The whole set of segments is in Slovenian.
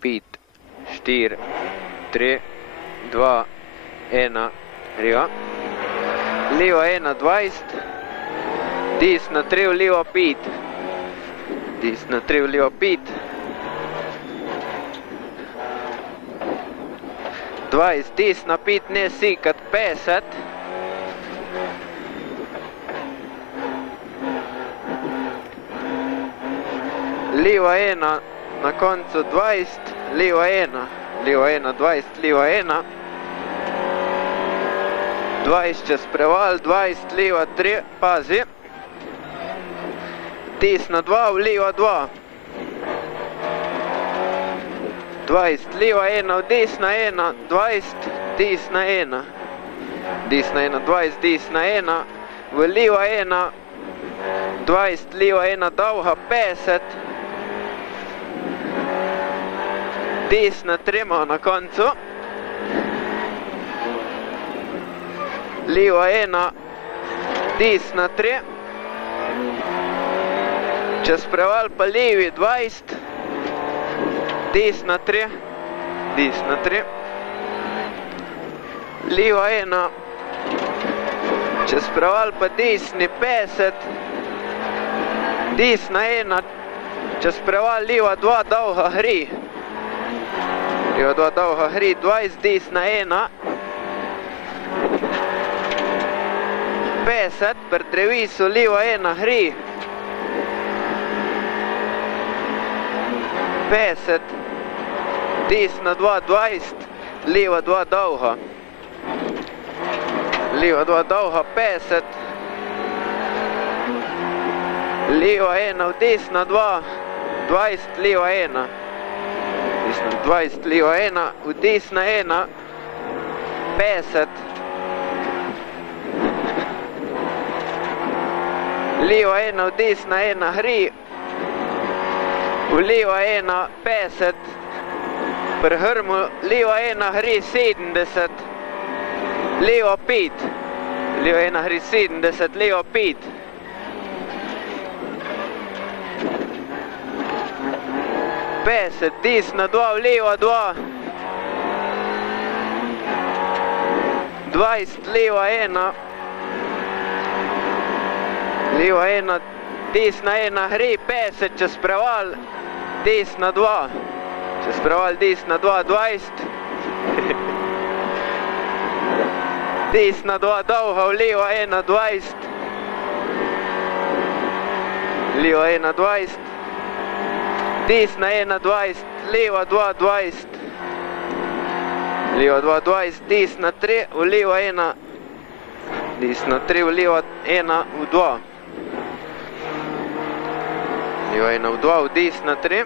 5, 4, 3, 2, 1, riva. Leva 1, 20. Desna 3, leva 5. Desna 3, leva 5. 20, desna 5, ne sikat 50. Leva 1 na koncu 20, leva 1, 20, leva 1. 20 čez preval, 20, leva 3, pazi. Desna 2, leva 2. 20, leva 1, desna 1, 20, desna 1. Desna 1, 20, desna 1. V leva 1, 20, leva 1, dolga 50. Desna 3 ima na koncu. Leva 1, desna 3. Čez preval pa levi 20. Desna 3. Desna 3. Leva 1. Čez preval pa desni 50. Desna 1. Čez preval leva 2 dolga gre. Leva 2 dolga gre, 20, desna 1. 50, pri drevisu leva 1 gre. 50, desna 2, 20, leva 2 dolga. Leva 2 dolga, 50. Leva 1, desna 2, 20, leva 1. Desna 20, leva 1, v desna 1, 50. Leva 1, v desna 1 gre. V leva 1, 50. Pri hrmu leva 1 gre 70. Leva 5. Leva 1 gre 70, leva 5. Desna 2, leva 2. 20, leva 1. Leva 1, desna 1 gre, 50 čez preval. Desna 2. Čez preval desna 2, 20. Desna 2 dolga, v leva 1, 20. Leva 1, 20. Desna 1, 20, leva 2, 20. Leva 2, 20, desna 3, v leva 1. Desna 3, v leva 1, v 2. Leva 1, v 2, v desna 3.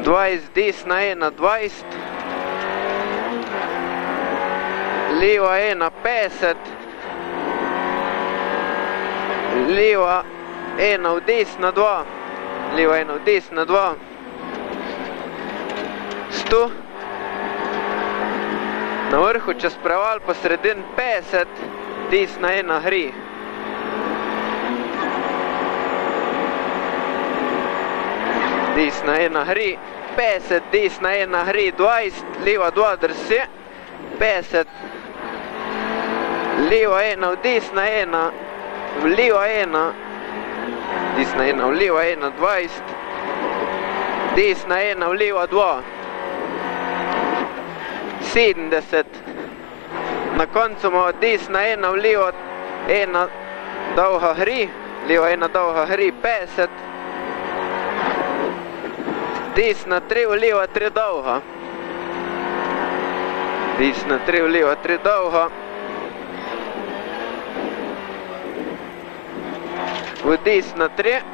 20, desna 1, 20. Leva 1, 50. Leva 1, v desna 2. Leva 1, v desna 2. 100. Na vrhu čez preval po sredin 50. Desna 1 gre. Desna 1 gre. 50, desna 1 gre. 20, leva 2 drsi. 50. Leva 1, v desna 1. V leva 1. Desna 1, v leva 1, 20. Desna 1, v leva 2. 70. Na koncu ima desna 1, v leva 1 dolga gre. Leva 1 dolga gre, 50. Desna 3, v leva 3 dolga. Desna 3, v leva 3 dolga. V desna 3.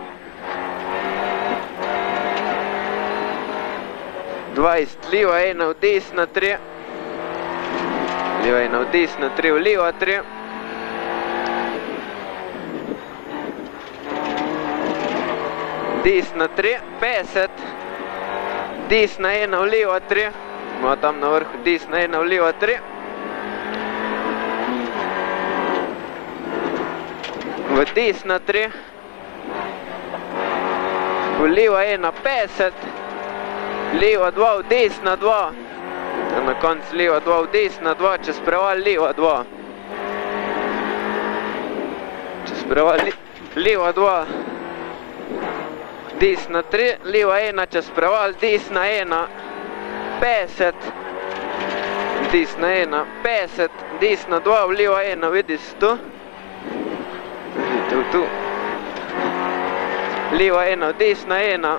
20, leva 1, v desna 3. Leva 1, v desna 3, v leva 3. Desna 3, 50. Desna 1, v leva 3. Ima tam na vrhu desna 1, v leva 3. V desna 3. v levo 1, 50, levo 2, v desna 2, na koncu levo 2, v desna 2, čez preval levo 2, čez preval levo 2, desna 3, levo 1, čez preval, desna 1, 50, desna 1, 50, desna 2, v levo 1, vidiš tu, vidite tu, levo 1, v desna 1,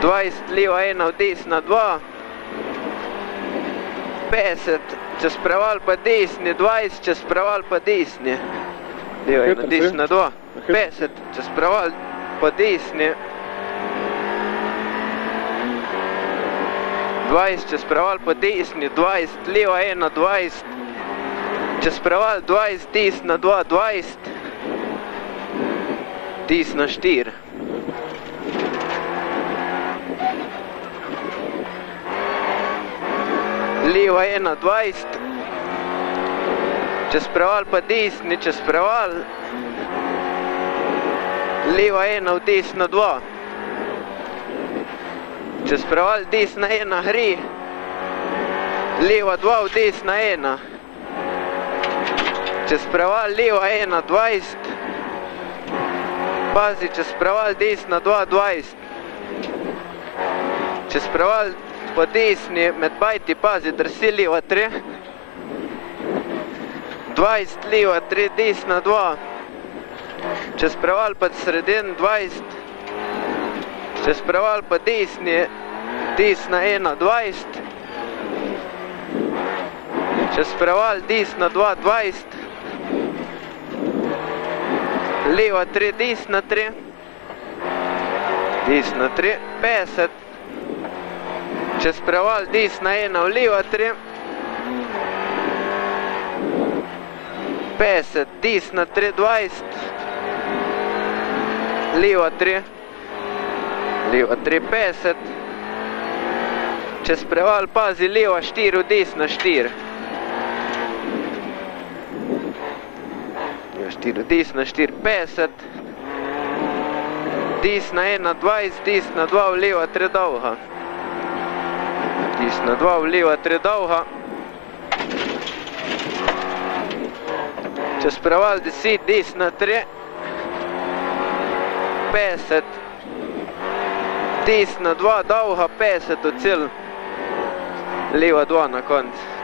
20, levo 1, v desna 2, 50, čez preval pa desni, 20, čez preval pa desni, levo 1, desna 2, 50, čez preval pa desni, 20, čez preval pa desni, 20, levo 1, 20, čez preval 20, desna 2, 20, desna 4. Levo 1, 20, čez preval pa desni, čez preval, levo 1, v desna 2, čez preval desna 1 gre, levo 2, v desna 1, čez preval levo 1, 20, pazi, čez preval desna 2, 20, čez preval po desni, med bajti, pazi, drsi levo 3, 20, levo 3, desna 2, čez preval pa sredin 20, čez preval pa desni, desna 1, 20, čez preval desna 2, 20, levo 3, desna 3, desna 3, 50, čez preval desna 1, v levo 3, 50, desna 3, 20, levo 3, 50, čez preval pazi levo 4, v desna 4, levo 4, v desna 4, 50, desna 1, 20, desna 2, v levo 3 dolga, desna 2, v levo 3 dolga, čez preval 10, desna 3, 50, desna 2 dolga, 50 v cel, levo 2 na koncu.